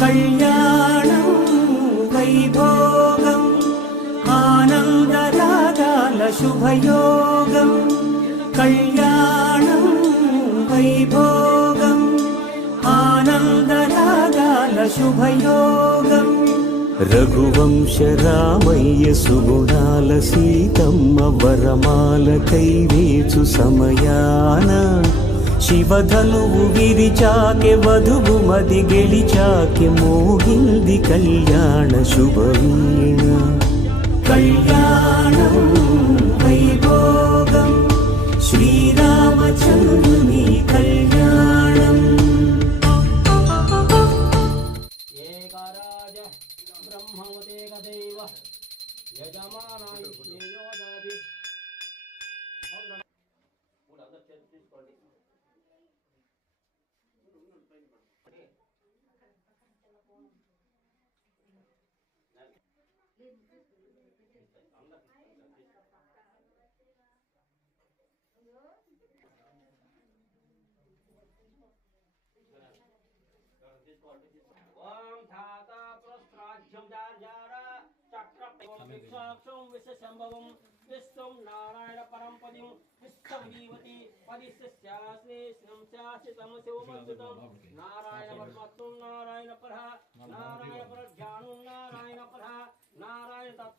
కళ్యాణం వైభోగం ఆనందరాగాల శుభయోగం కళ్యాణం వైభోగం ఆనందరాగాల శుభయోగం రఘువంశ రామయ్య సుగుణాల సీతమ్మ వరమాల కైవేచు సమయాన శివధనువు విరిచాకె వధువు మది గెలిచాకె మోగింది కళ్యాణ శుభవీణ కళ్యాణం వైభోగం శ్రీరామచంద్రుని కళ్యాణం ఏకరాజ బ్రహ్మదేవ యజమానాయ శ్రేయోదది అందరూ చేతి తీసుకోండి ఓం ధాత ప్రస్త్రాజ్యం జార్జార చక్రపం విక్షాక్షం విశ్వశంభవం విశ్వం నారాయణ పరంపదిం విశ్వవీవతి పదిశ్యాసే శ్రంశాసి తమశివమంతుతం నారాయణ పరమాత్మం నారాయణ పరః నారాయణ పరజ్ఞానం నారాయణ పరః నారాయణ తత్వ